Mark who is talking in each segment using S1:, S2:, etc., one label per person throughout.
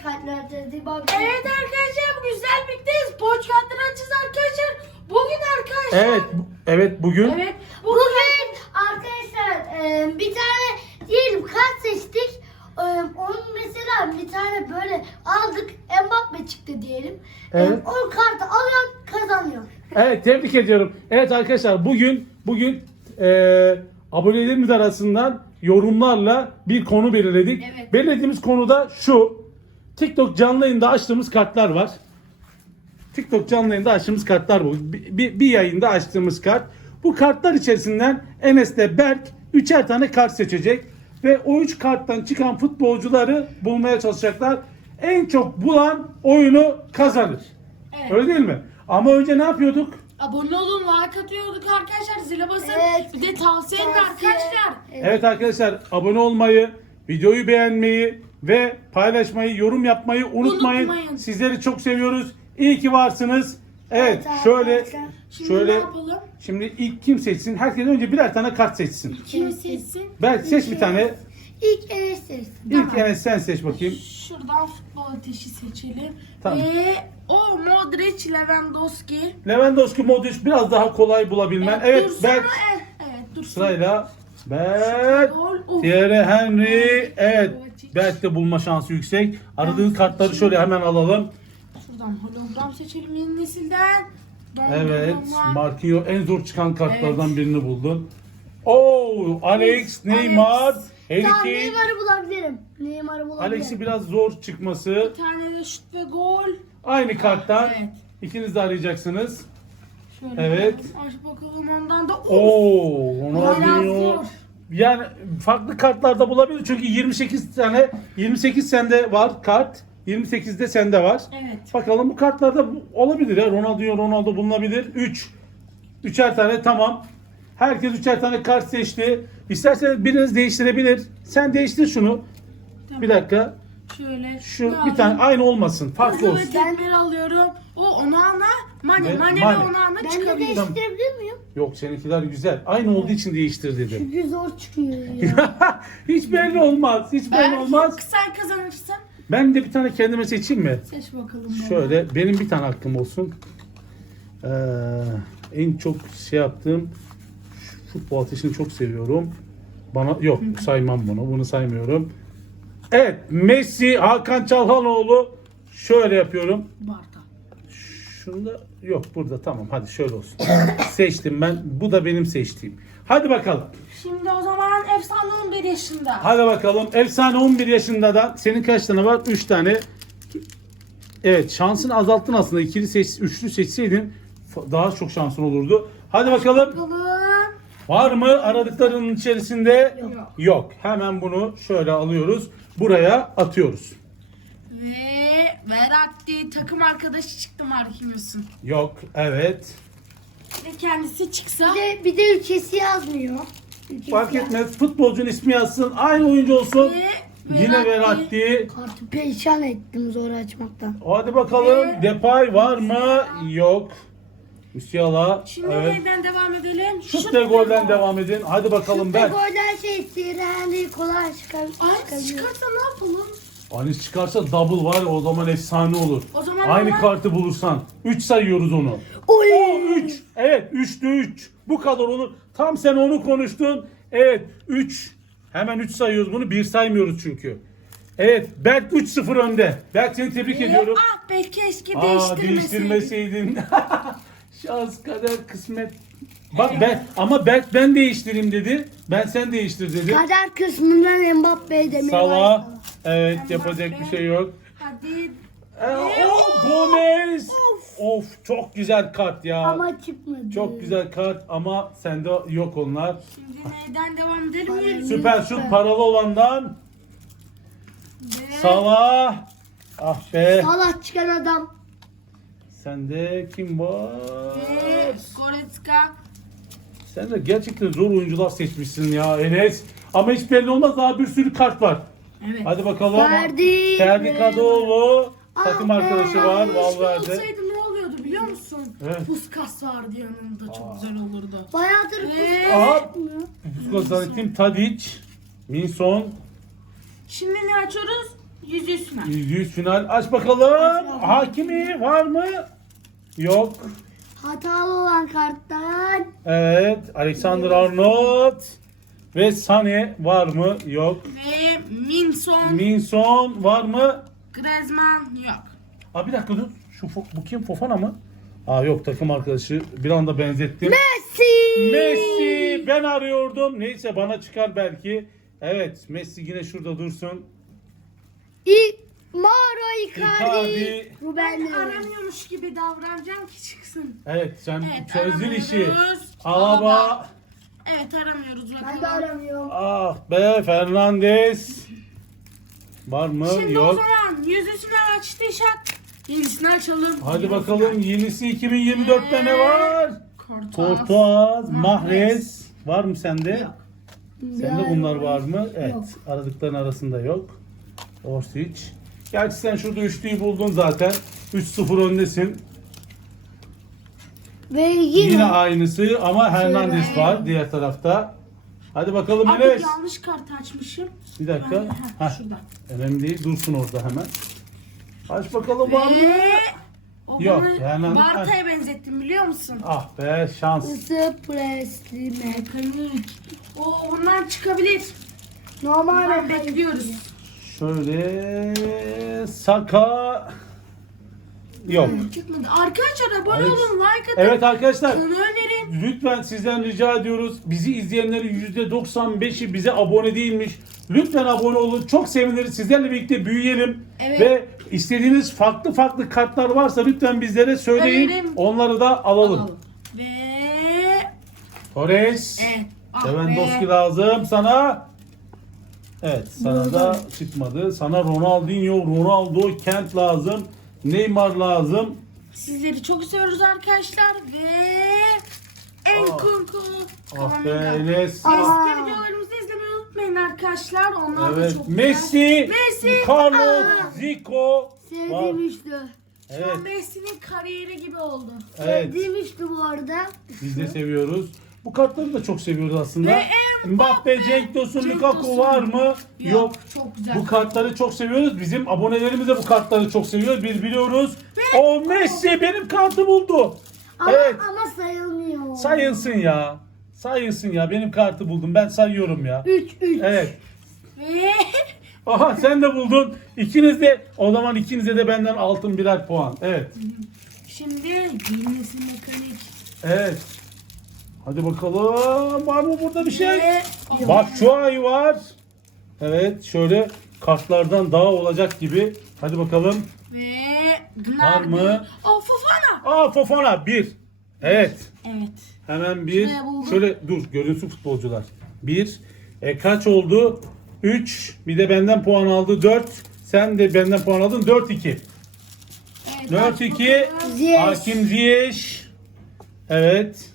S1: kartlar açacağız. Bak.
S2: Evet arkadaşlar bugün güzel birlikteyiz. Borç kartları açacağız arkadaşlar. Bugün arkadaşlar.
S3: Evet bugün.
S2: Evet.
S1: Bugün arkadaşlar bir tane diyelim kart seçtik. Onun mesela bir tane böyle aldık. Mbappe çıktı diyelim.
S3: Evet.
S1: O kartı alıyor kazanıyor.
S3: Evet, tebrik ediyorum. Evet arkadaşlar bugün abonelerimiz arasından yorumlarla bir konu belirledik.
S2: Evet.
S3: Belirlediğimiz konuda şu. TikTok canlı yayında açtığımız kartlar var. TikTok canlı yayında açtığımız kartlar bu. Bir yayında açtığımız kart. Bu kartlar içerisinden Enes de Berk üçer tane kart seçecek. Ve o 3 karttan çıkan futbolcuları bulmaya çalışacaklar. En çok bulan oyunu kazanır.
S2: Evet.
S3: Öyle değil mi? Ama önce ne yapıyorduk?
S2: Abone olun, like atıyorduk arkadaşlar. Zile basın.
S1: Evet.
S2: Bir de tavsiye edin
S1: Tavsiye.
S2: arkadaşlar.
S3: Evet arkadaşlar, abone olmayı, videoyu beğenmeyi ve paylaşmayı, yorum yapmayı unutmayın.
S2: Unutmayın.
S3: Sizleri çok seviyoruz. İyi ki varsınız. Evet,
S1: Evet
S3: şöyle
S1: arkadaşlar.
S2: Şimdi ne yapalım?
S3: şimdi ilk kim seçsin? Herkes önce birer tane kart seçsin.
S2: Kim seçsin?
S3: Berk seç bir tane.
S1: İlk Enes seçsin.
S3: İlk Enes sen seç bakayım.
S2: Şuradan futbol ateşi seçelim.
S3: Tamam.
S2: Ve o Modric, Lewandowski.
S3: Lewandowski, Modric biraz daha kolay bulabilmen. Evet,
S2: Dursun.
S3: Berk
S2: Evet, Dursun.
S3: sırayla. Berk,
S2: Gol. Of.
S3: Thierry Henry. Evet, Berk de bulma şansı yüksek. Aradığın kartları şöyle hemen alalım.
S2: Şuradan hologram seçelim yeni nesilden.
S3: Evet,
S2: Dondurma.
S3: Marquinhos en zor çıkan kartlardan
S2: Evet.
S3: birini buldun. Oo, Alex, Neymar, Harry
S1: Tamam
S3: Kane.
S1: Neymar'ı bulabilirim. Neymar'ı bulabilirim.
S3: Alex'i biraz zor çıkması.
S2: Bir tane de şut ve gol.
S3: Aynı karttan.
S2: Evet.
S3: İkiniz de arayacaksınız.
S2: Şöyle
S3: Evet.
S2: aç bakalım ondan da.
S3: Oo,
S2: Biraz
S3: Ronaldinho.
S2: zor.
S3: Yani farklı kartlarda bulabilir çünkü 28 sende var kart. 28'de sende var.
S2: Evet.
S3: Bakalım bu kartlarda olabilir ya. Ronaldo bulunabilir. 3'er tane tamam. Herkes 3'er tane kart seçti. İsterseniz biriniz değiştirebilir. Sen değiştir şunu.
S2: Tamam.
S3: Bir dakika.
S2: Şöyle.
S3: Şu
S2: ne
S3: bir tane
S2: alayım?
S3: aynı olmasın. Farklı
S2: Hızlı ve
S3: olsun.
S2: tekmeli alıyorum. O Onana, Mane ve
S3: Mane.
S2: Onana
S1: Ben de
S2: çıkabilir.
S1: değiştirebilir miyim?
S3: Yok, seninkiler güzel. Aynı olduğu için değiştir dedim.
S1: Çünkü zor çıkıyor ya.
S3: Hiç belli olmaz. Hiç belli olmaz.
S2: Sen kazanırsın.
S3: Ben de bir tane kendime seçeyim mi?
S2: Seç bakalım. baba.
S3: Şöyle benim bir tane hakkım olsun. En çok şey yaptığım şu futbol ateşini çok seviyorum. Bana yok saymam bunu. Bunu saymıyorum. Evet, Messi, Hakan Çalhanoğlu. Şöyle yapıyorum.
S2: Barta.
S3: Şunda yok, burada tamam. Hadi şöyle olsun. Seçtim ben. Bu da benim seçtiğim. Hadi bakalım.
S2: Şimdi o zaman efsane 11 yaşında.
S3: Hadi bakalım. Efsane 11 yaşında da senin kaç tane var? 3 tane. Evet, şansını azalttın aslında. Üçlü seçseydin daha çok şansın olurdu. Hadi bakalım.
S2: Bakalım.
S3: Var mı aradıklarının içerisinde?
S2: Yok.
S3: Yok. Hemen bunu şöyle alıyoruz. Buraya atıyoruz.
S2: Ve Verratti takım arkadaşı çıktı Marquinhos'un.
S3: Yok. Evet.
S2: Ve kendisi çıksa.
S1: Bir de ülkesi yazmıyor. Ülkesi
S3: Fark
S1: yaz-
S3: etmez. Futbolcunun ismi yazsın. Aynı oyuncu olsun.
S2: Ve
S3: Yine Verratti.
S1: Kartı perişan ettim zor açmaktan.
S3: Hadi bakalım.
S2: Ve-
S3: Depay var mı? Yok. Musiala.
S2: Şimdi
S3: Evet.
S2: neyden devam edelim?
S3: Şut ve golden devam edin. Hadi bakalım
S1: Ve
S3: ben.
S1: golden Thierry kolay
S2: Ay
S1: çıkabilir.
S2: çıkarsa ne yapalım?
S3: Anis çıkarsa double var ya, o zaman efsane olur.
S2: O zaman
S3: Aynı
S2: ama-
S3: kartı bulursan. 3 sayıyoruz onu.
S1: Oy!
S3: O 3. Evet 3'te 3. Bu kadar olur. Tam sen onu konuştun. Evet 3. Hemen 3 sayıyoruz bunu. 1 saymıyoruz çünkü. Evet Berk 3-0 önde. Berk seni tebrik ediyorum.
S2: Ah be keşke
S3: Aa,
S2: değiştirmeseydin.
S3: değiştirmeseydin. Şans, kader, kısmet. Bak Ama Berk ben değiştireyim dedi. Ben sen değiştir dedi.
S1: Kader kısmından Mbappe'ye demir
S3: Salah.
S1: var.
S3: Evet, yapacak bir şey yok.
S2: Hadi.
S3: Gomez. Of, çok güzel kart ya.
S1: Ama çıkmadı.
S3: Çok güzel kart ama sende yok onlar.
S2: Şimdi neyden devam edelim?
S3: Süper şut paralı olandan.
S2: Ve
S3: Salah. Ah be.
S1: Salah çıkan adam.
S3: Sende kim var?
S2: Goretzka.
S3: Sen de gerçekten zor oyuncular seçmişsin ya Enes. Ama hiç belli olmaz, daha bir sürü kart var.
S2: Evet.
S3: Hadi bakalım.
S1: Ferdi.
S3: Ferdi Kadıoğlu. Takım
S1: Ah be.
S3: arkadaşı var.
S2: Keşke
S3: Valverde.
S2: olsaydı ne oluyordu biliyor musun?
S3: Evet.
S2: Puskas vardı yanında çok güzel olurdu.
S1: Bayağıdır
S3: Aa,
S1: çıkmıyor.
S3: Puskos zannettim. Tadic. Minson.
S2: Şimdi ne açıyoruz? %100 final.
S3: %100 final. Aç bakalım. Hakimi var mı? Yok.
S1: Hatalı olan kartlar.
S3: Evet. Alexander Arnold ve Sané var mı? Yok.
S2: Ve Minson,
S3: Minson var mı?
S2: Griezmann yok.
S3: Aa, bir dakika dur. Bu kim? Fofana mı? Aa, yok, takım arkadaşı. Bir anda benzettim.
S1: Messi.
S3: Messi. Ben arıyordum. Neyse, bana çıkar belki. Evet. Messi yine şurada dursun.
S1: Mauro Icardi.
S3: Icardi.
S1: Ruben
S2: Ben
S1: Neves.
S2: aramıyormuş gibi davranacağım ki çıksın.
S3: Evet, sen
S2: Evet,
S3: çözdün işi.
S2: aramıyoruz.
S3: Alaba.
S2: Evet aramıyoruz
S1: Ben de
S2: bakalım.
S1: aramıyorum.
S3: Ah be, Fernandes. Var mı?
S2: Şimdi o
S3: Yok.
S2: zaman yüzüsünü açtıysak yenisini açalım.
S3: Hadi bakalım, yenisi 2024'te ne var? Courtois, Mahrez. Var mı sende?
S2: Yok.
S3: Sende bunlar var mı? Evet.
S1: Yok.
S3: Aradıkların arasında yok. Orsic. Gerçi sen şurada üçlüyü buldun zaten. 3-0 öndesin.
S1: Ve
S3: Yine aynısı ama Hernandez
S1: Şöyle.
S3: var diğer tarafta. Hadi bakalım
S2: Abi
S3: Enes.
S2: yanlış kart açmışım.
S3: Bir dakika. Heh,
S2: Şurada.
S3: önemli değil. Dursun orada hemen. Aç bakalım, var mı?
S2: O
S3: Yok,
S2: bana
S3: Hernandez-
S2: Barta'ya benzettim biliyor musun?
S3: Ah be, şans.
S1: Presli
S2: Mekanik. O bundan çıkabilir.
S1: Normal
S2: Ben bekliyoruz.
S3: Şöyle Saka. Yok.
S2: Çıkmadı. Arkadaşlar abone
S3: Alex-
S2: olun, like atın.
S3: Evet arkadaşlar,
S2: Kanalı önerin.
S3: lütfen sizden rica ediyoruz. Bizi izleyenlerin %95'i bize abone değilmiş. Lütfen abone olun. Çok seviniriz. Sizlerle birlikte büyüyelim.
S2: Evet.
S3: Ve istediğiniz farklı kartlar varsa lütfen bizlere söyleyin.
S2: Önerim.
S3: Onları da alalım.
S2: Alalım. Ve
S3: Torres.
S2: evet. Ah
S3: Lewandowski
S2: be.
S3: lazım sana. Evet, sana da çıkmadı. Sana Ronaldinho, Ronaldo, Kent lazım. Neymar lazım.
S2: Sizleri çok seviyoruz arkadaşlar ve Enkunku
S3: Ah be
S2: Kamavinga.
S3: Enes.
S2: Eski videolarımızı izlemeyi unutmayın arkadaşlar. Onlar da
S3: Evet,
S2: çok güzel.
S3: Messi,
S2: Messi.
S3: Carlos, Zico. Var.
S1: Sevdiğim üçlü.
S2: Şu
S3: Evet,
S2: an Messi'nin kariyeri gibi oldu.
S3: evet.
S1: Sevdiğim üçlü bu arada.
S3: Biz de seviyoruz. Bu kartları da çok seviyoruz aslında.
S2: Ve
S3: Mbappe, Cenk Tosun,
S2: Cenk
S3: Lukaku
S2: Tosun.
S3: var mı? Yok.
S2: Çok güzel.
S3: Bu kartları çok seviyoruz. Bizim abonelerimiz de bu kartları çok seviyor. Biz biliyoruz. O Messi benim kartı buldu.
S1: Ama,
S3: Evet.
S1: ama sayılmıyor.
S3: Sayılsın ya. Sayılsın ya. Benim kartı buldum. Ben sayıyorum ya.
S1: 3.
S3: Evet.
S2: Ve
S3: Aha, sen de buldun. İkiniz de, o zaman ikinize de benden altın birer puan. Evet.
S2: şimdi yenisi mekanik.
S3: Evet. Hadi bakalım. Var mı burada bir şey?
S2: Ve
S3: Bak, şu ay var. Evet, şöyle kartlardan daha olacak gibi. Hadi bakalım.
S2: ve
S3: Var mı?
S2: O Fofana.
S3: Aa, Fofana 1. Evet.
S2: Evet.
S3: Hemen bir.
S2: Şuraya buldum.
S3: Şöyle dur, görünsün futbolcular. 1. Kaç oldu? 3. Bir de benden puan aldı. 4. Sen de benden puan aldın. 4-2.
S2: Evet,
S3: 4-2.
S2: bakalım.
S1: Ziyech.
S3: Hakim Ziyech. Evet.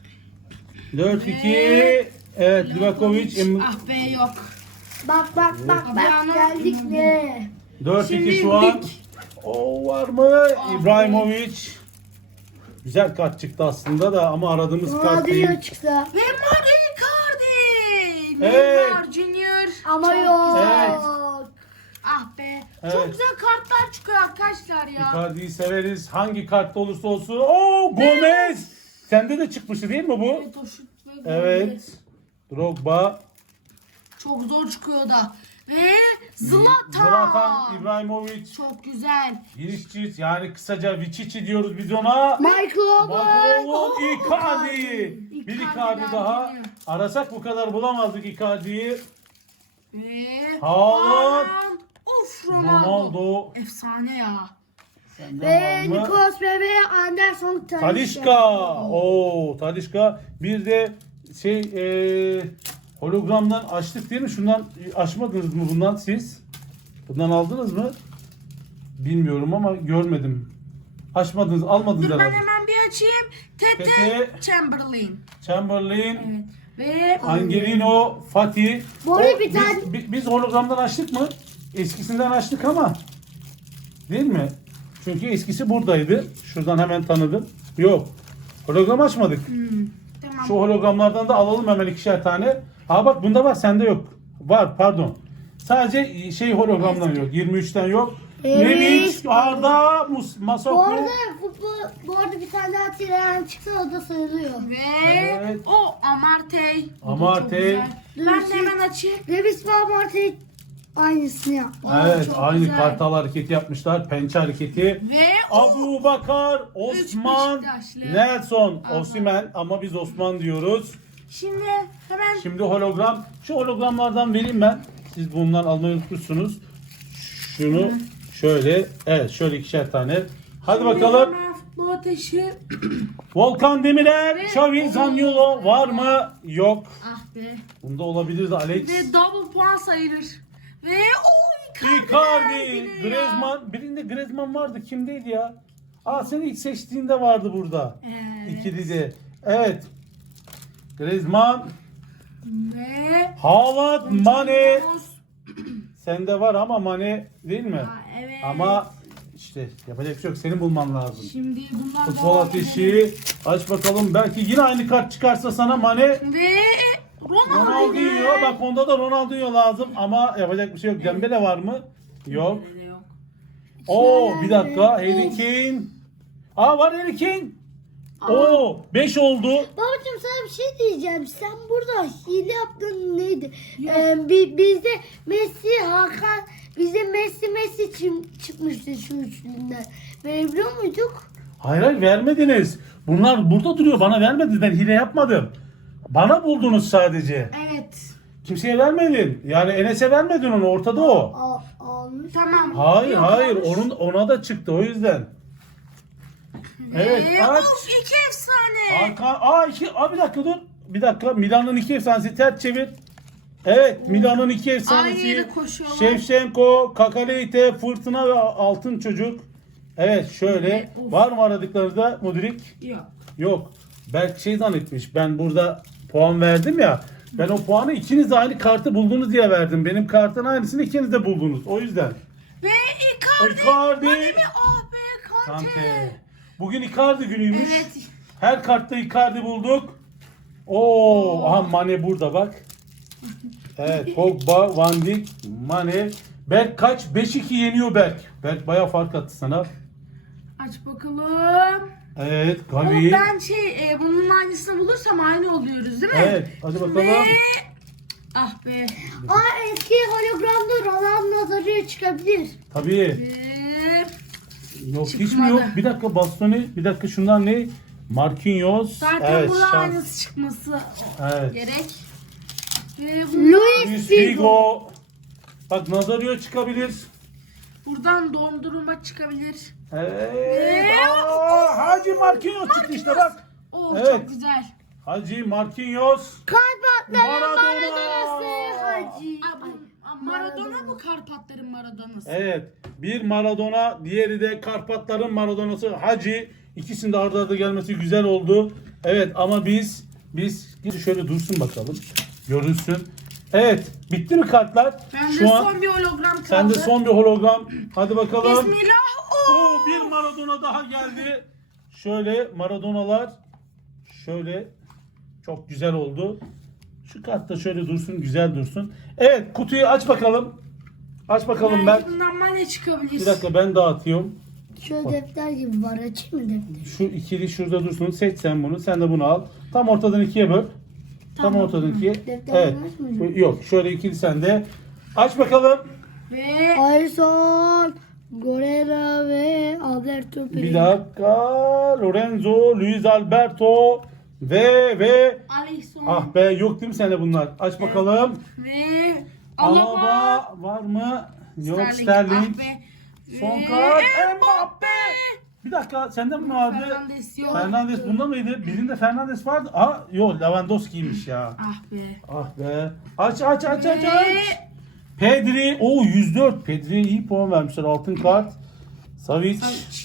S3: 4-2. Evet, Livakovic.
S2: Ah be yok.
S1: Bak bak bak
S2: Abi
S1: bak
S2: ama-
S1: geldik ne?
S3: 4-2
S2: Şimdi
S3: şu an.
S2: lig.
S3: O var mı? İbrahimovic. Güzel kart çıktı aslında da, ama aradığımız kart değil.
S1: Ronaldinho çıksa.
S2: Ve Mario Icardi.
S3: Evet.
S2: Neymar Junior.
S1: Ama
S2: Çok
S1: yok.
S2: güzel.
S3: Evet.
S2: Ah be.
S3: Evet.
S2: Çok güzel kartlar çıkıyor arkadaşlar ya.
S3: Icardi'yi severiz. Hangi kartta olursa olsun. Oo, Gomez. Sende de çıkmıştı değil mi bu?
S2: Evet, o şut ve gol.
S3: Evet. Drogba.
S2: Çok zor çıkıyor da. Ve Zlatan.
S3: Zlatan İbrahimovic.
S2: Çok güzel.
S3: Girişçi, yani kısaca Vichichi diyoruz biz ona.
S1: Michael
S3: Michael
S1: Owen.
S3: Owen, Icardi. Bir Icardi daha.
S2: geliyor.
S3: Arasak bu kadar bulamazdık Icardi'yi.
S2: Ve
S3: Haaland.
S2: Of Ronaldo.
S3: Ronaldo.
S2: Efsane ya.
S1: Ve Nikos Bebe, Anderson
S3: Talisca. Oo, Talisca. Bir de hologramdan açtık değil mi? Şundan açmadınız mı bundan siz? Bundan aldınız mı? Bilmiyorum ama görmedim. Açmadınız, almadınız
S2: Dur ben
S3: herhalde.
S2: hemen bir açayım. Tete
S3: Tete.
S2: Chamberlain.
S3: Chamberlain,
S2: Evet. Ve
S3: Angelino, Fatih.
S1: Bu arada
S3: O,
S1: bir tane-
S3: biz hologramdan açtık mı? Eskisinden açtık ama. Değil mi? Çünkü eskisi buradaydı. Şuradan hemen tanıdım. Yok. Hologram açmadık.
S2: tamam.
S3: Şu hologramlardan da alalım hemen ikişer tane. Aa bak, bunda var, sende yok. Var, pardon. Sadece şey hologramdan yok. 23'ten yok.
S1: Evet.
S3: Nebiç, Arda,
S1: Bu
S3: Masoko.
S1: arada bu arada bir tane daha tren çıksa o da sayılıyor.
S2: Ve
S3: Evet.
S2: o Amartey. Bu da
S3: Amartey.
S2: çok güzel. Ben de hemen açayım.
S1: Revis ve Amartey aynısını yapmış.
S3: Evet,
S2: çok
S3: aynı
S2: güzel.
S3: kartal hareketi yapmışlar. Pençe hareketi.
S2: Ve
S3: Abu Bakar, Osman,
S2: Beşiktaşlı.
S3: Nelson,
S2: Aha.
S3: Osimhen ama biz Osman diyoruz.
S2: şimdi hemen
S3: Şimdi hologram. Şu hologramlardan vereyim ben. Siz bundan almayı unutmuşsunuz. Şunu şöyle, evet şöyle ikişer tane. Hadi bakalım.
S2: hemen futbol ateşi.
S3: Volkan Demirel,
S2: Ve-
S3: Xavi, Zaniolo var mı? Yok.
S2: Ah be.
S3: Bunda olabilirdi Alex.
S2: Ve double puan sayılır. Ve o
S3: Icardi,
S2: yine ya.
S3: Griezmann. Birinde Griezmann vardı. Kimdeydi ya? Aa senin ilk seçtiğinde vardı burada.
S2: Evet.
S3: İkili de. Evet. Griezmann,
S2: Ve
S3: Haaland, Mane.
S2: Ramos.
S3: Sende var ama Mane değil mi?
S2: Ha, evet.
S3: Ama işte yapacak bir şey yok. Senin bulman lazım.
S2: Şimdi bunlar
S3: Futbol
S2: devam
S3: ateşi. Aç bakalım. Belki yine aynı kart çıkarsa sana Mane.
S2: edelim. Ve
S3: Ronaldinho. Bak onda da Ronaldinho lazım ama yapacak bir şey yok. Dembele var mı? Yok.
S2: Yok.
S3: Oo bir dakika. Harry Kane. Aa var Harry Kane. Oo 5 oldu.
S1: Babacım sana bir şey diyeceğim. Sen burada hile yaptın neydi?
S2: Yok.
S1: Bizde Messi, Hakan, bize Messi çıkmıştı şu üçlünden. Verebiliyor muyduk?
S3: Hayır hayır vermediniz. Bunlar burada duruyor. Bana vermediniz. Ben hile yapmadım. Bana buldunuz sadece.
S2: Evet.
S3: Kimseye vermedin. Yani Enes'e vermedin onu. Ortada o.
S1: Almış.
S2: Tamam.
S3: Hayır
S2: Yok,
S3: hayır.
S2: almış.
S3: Ona da çıktı o yüzden. Evet aç.
S2: Of, iki efsane.
S3: Bir dakika dur. Bir dakika. Milan'ın iki efsanesi ters çevir. Evet Milan'ın iki
S2: Aynı
S3: efsanesi.
S2: yere koşuyorlar.
S3: Şevşenko, Kakaleyte, Fırtına ve Altın Çocuk. Evet şöyle.
S2: Of.
S3: Var mı aradıklarınızda Mudrik?
S2: Yok.
S3: Yok. Belki şey zannetmiş. Ben burada puan verdim ya. Ben o puanı ikiniz de aynı kartı buldunuz diye verdim. Benim kartın aynısını ikiniz de buldunuz. O yüzden.
S2: Ve Icardi.
S3: Icardi.
S2: Ah be Kante.
S3: Kante. Bugün Icardi günüymüş.
S2: Evet.
S3: Her kartta Icardi bulduk. Oo, aha Mane burada bak. Evet, Pogba, Van Dijk, Mane. Berk kaç? 5-2 yeniyor Berk. Berk bayağı fark attı sana.
S2: Aç bakalım.
S3: Evet,
S2: O
S3: Gavi.
S2: ben bunun aynısını bulursam aynı oluyoruz değil mi?
S3: Evet, hadi bakalım.
S2: Ve ah be.
S1: Eski hologramda Ronaldo Nazario çıkabilir.
S3: Tabii.
S2: Ve
S3: Yok hiç
S2: Çıkmadı.
S3: mi yok? Bir dakika Bastoni, bir dakika şundan ne? Marquinhos.
S2: zaten
S3: Evet,
S2: burada
S3: şans.
S2: aynısı çıkması
S3: Evet.
S2: gerek. Ve
S1: Luis Figo.
S3: Figo. Bak Nazario çıkabilir.
S2: buradan dondurma çıkabilir.
S3: Evet. Hacı Marquinhos çıktı işte bak.
S2: Oh
S3: Evet.
S2: çok güzel.
S3: Hacı Marquinhos.
S1: Kalp atları
S3: Maradona.
S1: Maradona'sı Hacı.
S2: Maradona mı Karpatların Maradona'sı?
S3: Evet. Bir Maradona, diğeri de Karpatların Maradona'sı Hacı. İkisinin de arda arda gelmesi güzel oldu. Evet ama biz şöyle dursun bakalım. Görünsün. Evet. Bitti mi kartlar?
S2: Bende
S3: Şu an
S2: son bir hologram kaldı.
S3: sende son bir hologram. Hadi bakalım.
S2: Bismillah.
S3: Oo, bir Maradona daha geldi. Şöyle Maradona'lar şöyle çok güzel oldu. Şu kart da şöyle dursun, güzel dursun. Evet, kutuyu aç bakalım. Aç bakalım ben.
S2: Belki bundan Mane çıkabilir.
S3: Bir dakika ben dağıtıyorum.
S1: Şöyle defter gibi var, açayım mı defteri?
S3: Şu ikili şurada dursun. Seç sen bunu. Sen de bunu al. Tam ortadan ikiye böl. Tam ortadan ikiye.
S1: Defter
S3: Evet.
S1: açmayacağım.
S3: Yok, şöyle ikili sende. Aç bakalım.
S2: Ve
S1: Alisson, Gorera ve Alberto
S3: Bir
S1: Pereira.
S3: dakika. Lorenzo, Luis Alberto ve
S2: Alisson.
S3: ah be yok değil mi sende bunlar? Aç bakalım.
S2: Ve Alaba.
S3: Alaba var mı? Yok Sterling.
S2: Ah be.
S3: Son
S2: Ve
S3: kart Mbappe. Bir dakika sende mi vardı?
S2: Fernandes yok.
S3: Fernandes bunda mıydı? Birinde Fernandes vardı. Aa yok Lewandowski'ymiş ya.
S2: Ah be.
S3: Ah be. Aç.
S2: Ve
S3: Pedri. O 104. Pedri'ye iyi puan vermişler. Altın kart. Savic.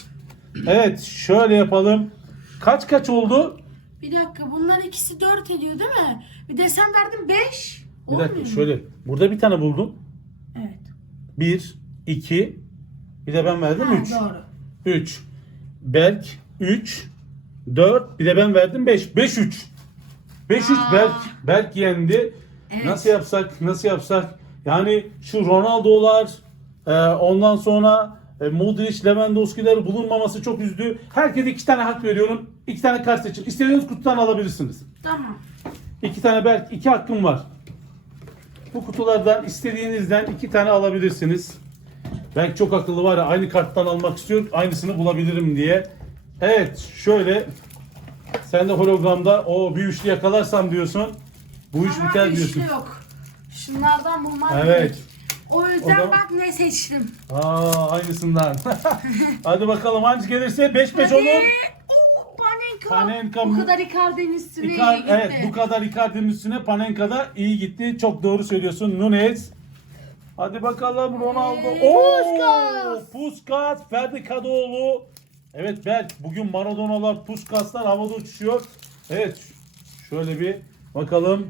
S3: Evet şöyle yapalım. Kaç oldu?
S2: bir dakika bunlar ikisi 4 ediyor değil mi? Bir de sen verdin 5.
S3: Bir dakika şöyle. Burada bir tane buldum.
S2: Evet.
S3: 1, 2. Bir de ben verdim
S2: Ha,
S3: 3.
S2: doğru.
S3: 3. Berk 3. 4. Bir de ben verdim 5. 5-3. 5-3 Berk yendi.
S2: Evet.
S3: Nasıl yapsak? Yani şu Ronaldo'lar, ondan sonra Modric, Lewandowski'ler bulunmaması çok üzdü. Herkese 2 tane hak veriyorum. 2 tane kart seçin. İstediğiniz kutudan alabilirsiniz.
S2: Tamam.
S3: 2 tane, belki 2 hakkım var. Bu kutulardan istediğinizden 2 tane alabilirsiniz. Belki çok akıllı var ya, aynı karttan almak istiyor, aynısını bulabilirim diye. Evet, şöyle sen de hologramda o bir üçlü yakalarsam diyorsun. Bu iş
S2: Ama
S3: biter
S2: üçlü
S3: diyorsun.
S2: yok. Şunlardan bulmam
S3: Evet.
S2: gerek. O yüzden
S3: O zaman-
S2: bak ne seçtim.
S3: Aynısından. Hadi bakalım, hangisi gelirse 5-5
S2: Hadi.
S3: olur.
S2: Oo, Panenka.
S3: Panenka
S2: Bu
S3: mı?
S2: kadar Icardi'nin üstüne iyi gitti.
S3: Evet, bu kadar Icardi'nin üstüne Panenka'da iyi gitti. Çok doğru söylüyorsun Nunez. Hadi bakalım Ronaldo.
S1: Puskas.
S3: Puskas, Ferdi Kadıoğlu. Evet Berk, bugün Maradona'lar, Puskas'lar havada uçuşuyor. Evet, şöyle bir bakalım.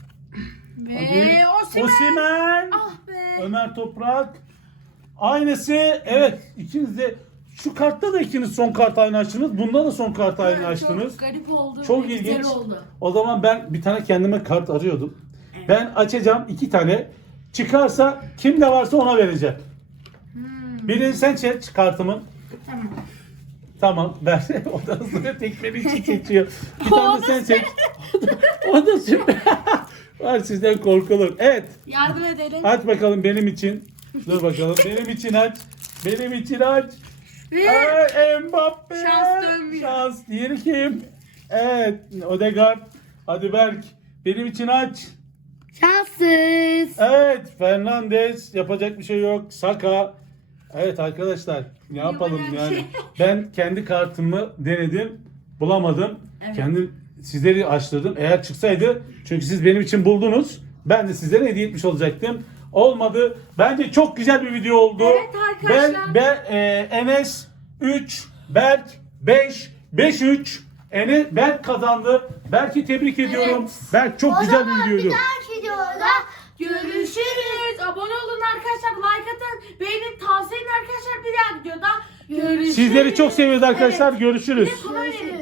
S2: Ve Osimhen.
S3: Osimhen.
S2: Ah be.
S3: Ömer Toprak. Aynısı. Evet, ikiniz de şu kartta da ikiniz son kart aynı açtınız. Bunda da son kart aynı açtınız.
S2: Çok garip oldu.
S3: Çok
S2: ve güzel
S3: ilginç.
S2: oldu.
S3: O zaman ben bir tane kendime kart arıyordum.
S2: Evet.
S3: Ben açacağım 2 tane. Çıkarsa kimde varsa ona vereceğim. Birini sen seç kartımın.
S2: Tamam.
S3: Tamam ver. O da hızlı tekmeni için seçiyor. Bir tane de sen seç. O da süper. Var, sizden korkulur. Evet.
S2: Yardım edelim.
S3: Aç bakalım benim için. Dur bakalım. Benim için aç. Benim için aç.
S2: Ve
S3: Ay, Mbappe.
S2: Şans dönmüyor.
S3: Şans. Diğeri kim? Evet. Odegaard. Hadi Berk. Benim için aç.
S1: Şanssız.
S3: Evet. Fernandes. Yapacak bir şey yok. Saka. Evet arkadaşlar. Ne yapalım
S2: Yapacak bir
S3: yani.
S2: şey.
S3: Ben kendi kartımı denedim. Bulamadım.
S2: Evet.
S3: Kendim sizleri açtırdım. Eğer çıksaydı, çünkü siz benim için buldunuz, ben de sizlere hediye etmiş olacaktım. Olmadı. Bence çok güzel bir video oldu.
S2: Evet arkadaşlar.
S3: Enes 3, Berk 5, 5-3. Berk kazandı. Berk'i tebrik ediyorum.
S2: Evet.
S3: Berk çok
S1: O
S3: güzel
S1: zaman
S3: bir videoydu.
S1: bir dahaki videoda
S2: görüşürüz. Abone olun arkadaşlar. Like atın. Beğenin, tavsiye edin arkadaşlar. Bir daha videoda görüşürüz.
S3: Sizleri çok seviyoruz arkadaşlar.
S2: Evet.
S3: Görüşürüz.
S2: Bir de kolay verin.